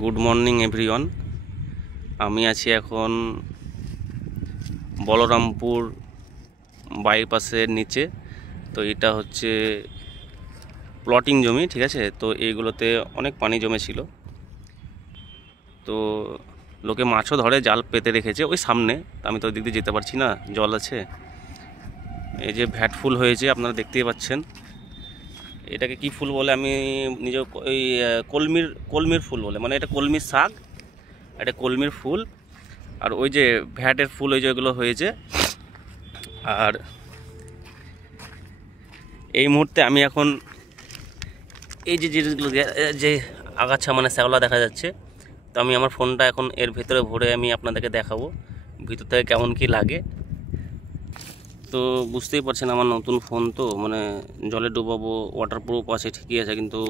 Good morning everyone. আমি আছি এখন বলরামপুর বাইপাসের নিচে। তো এটা হচ্ছে প্লটিং জমি, ঠিক আছে। তো এইগুলোতে অনেক পানি জমেছিল, তো লোকে মাছও ধরে, জাল পেতে রেখেছে ওই সামনে। আমি তো ওই দিক দিয়ে যেতে পারছি না, জল আছে। এই যে ভ্যাট ফুল হয়েছে, আপনারা দেখতেই পাচ্ছেন। এটাকে কি ফুল বলে আমি নিজে, ওই কলমির ফুল বলে, মানে এটা কলমির শাক, এটা কলমির ফুল। আর ওই যে ভ্যাটের ফুল, ওই যে ওইগুলো হয়েছে। আর এই মুহূর্তে আমি এখন এই যে জিনিসগুলো যে আগাছা মানে শ্যাওলা দেখা যাচ্ছে, তো আমি আমার ফোনটা এখন এর ভেতরে ভরে আমি আপনাদেরকে দেখাবো ভিতর থেকে কেমন কি লাগে। তো বুঝতেই পারছেন আমার নতুন ফোন, তো মানে জলে ডুবাবো, ওয়াটারপ্রুফ আছে ঠিকই আছে, কিন্তু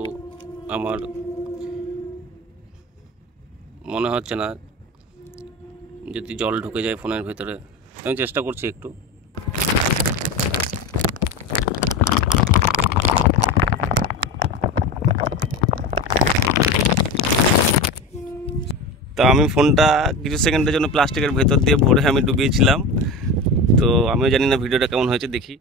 আমার মনে হচ্ছে না যদি জল ঢুকে যায় ফোনের ভেতরে। আমি চেষ্টা করছি একটু। তো আমি ফোনটা কিছু সেকেন্ডের জন্য প্লাস্টিকের ভেতর দিয়ে ভরে আমি ডুবিয়েছিলাম। তো আমিও জানি না ভিডিওটা কেমন হয়েছে, দেখি।